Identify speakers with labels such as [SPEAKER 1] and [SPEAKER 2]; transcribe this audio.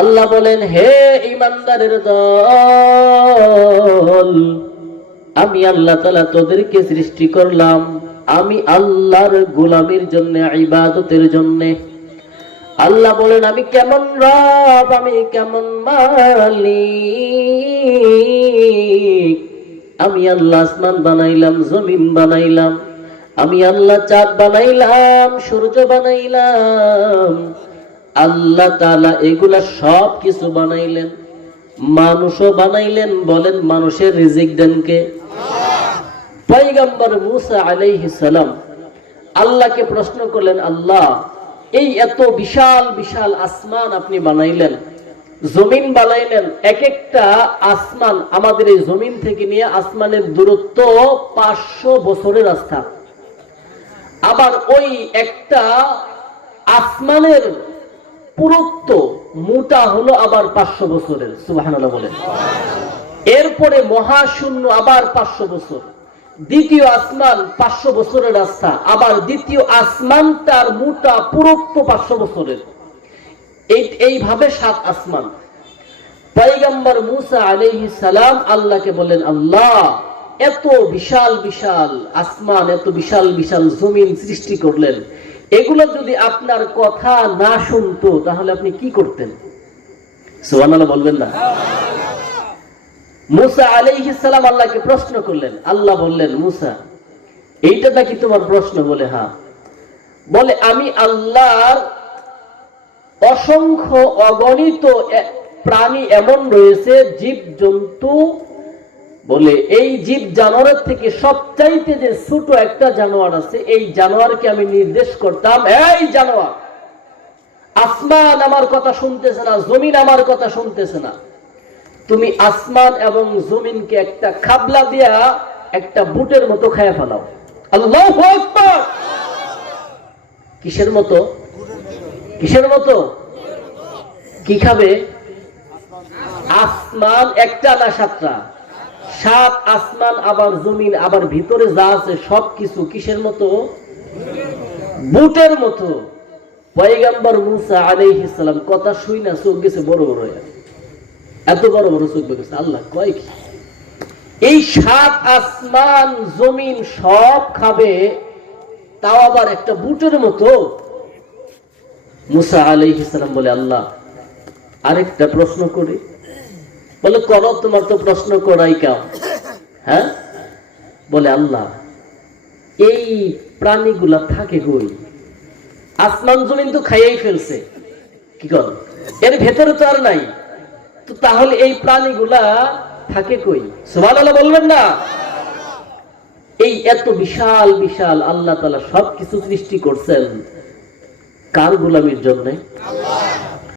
[SPEAKER 1] আল্লাহ বলেন, হে ইমানদারের দল, আমি আল্লাহ তালা তোদেরকে সৃষ্টি করলাম। আমি আল্লাহর গোলামির জন্য, ইবাদতের জন্য। আল্লাহ বলেন, আমি কেমন রব, আমি কেমন মালিক। আমি আল্লাহ আসমান বানাইলাম, জমিন বানাইলাম। আমি আল্লাহ চাঁদ বানাইলাম, সূর্য বানাইলাম। আল্লাহ তালা এগুলা সব কিছু বানাইলেন। মানুষও বানাইলেন, বলেন মানুষের রিজিক দেন কে? পয়গম্বর মুসা আলাইহিস সালাম আল্লাহকে প্রশ্ন করলেন, আল্লাহ, এই এত বিশাল বিশাল আসমান আপনি বানাইলেন, জমিন বানাইলেন এক একটা আসমান, আমাদের এই জমিন থেকে নিয়ে আসমানের দূরত্ব পাঁচশো বছরের রাস্তা। আবার ওই একটা আসমানের পুরুত্ব, মোটা হলো আবার পাঁচশো বছরের সুবাহ বলেন। এরপরে মহাশূন্য আবার পাঁচশো বছর। দ্বিতীয় আসমান পাঁচশো বছরের রাস্তা, আবার দ্বিতীয় আসমানটার মোটা পুরুত্ব পাঁচশো বছরের। এই, এইভাবে সাত আসমান। পয়গম্বর মুসা আলাইহি সালাম আল্লাহকে বললেন, আল্লাহ, এত বিশাল বিশাল আসমান, এত বিশাল বিশাল জমিন সৃষ্টি করলেন। এগুলো যদি আপনার কথা না শুনতো, তাহলে আপনি কি করতেন? সুবহানাল্লাহ বলবেন না। মুসা আলাইহিস সালাম আল্লাহকে প্রশ্ন করলেন। আল্লাহ বললেন, মুসা, এইটা নাকি তোমার প্রশ্ন? বলে হ্যাঁ। বলে, আমি আল্লাহর অসংখ্য অগণিত প্রাণী এমন রয়েছে জীব জন্তু বলে, এই জীব জানোয়ারের থেকে সবচাইতে যে ছোট একটা জানোয়ার আছে, এই জানোয়ারকে আমি নির্দেশ করতাম, এই জানোয়ার, আসমান আমার কথা শুনতেছে না, জমিন আমার কথা শুনতেছে না। তুমি আসমান এবং জমিনকে একটা খাবলা দিয়া একটা বুটের মতো খায় ফেলাও। আল্লাহ কিসের মতো? কিসের মতো? কি খাবে? আসমান, একটা না সাতটা। সাত আসমান, আবার জমিন, আবার ভিতরে যা আছে সব কিছু কিসের মতো? বুটের মতো। পয়গাম্বর মুসা আলাইহিস সালাম, কথা শুই না চোখ গেছে, বড় বড় এত বড় বড় চোখ গেছে, আল্লাহ কয় কি? এই সাত আসমান, জমিন সব খাবে, তাও আবার একটা বুটের মতো? মুসা আলাইহিস সালাম বলে, আল্লাহ, আরেকটা প্রশ্ন করি। বলে, করো তোমার তো প্রশ্ন করাই কাম হ্যাঁ? বলে, আল্লাহ, এই প্রাণীগুলা থাকে কই? আসমান জমিন তো খাইয়াই ফেলছে। কি কর? এর ভেতরে তো আর নাই। তো তাহলে এই প্রাণীগুলা থাকে কই? সোমান আল্লাহ বলবেন না? এই এত বিশাল বিশাল আল্লাহ তালা সবকিছু সৃষ্টি করছেন কার গোলামির জন্য?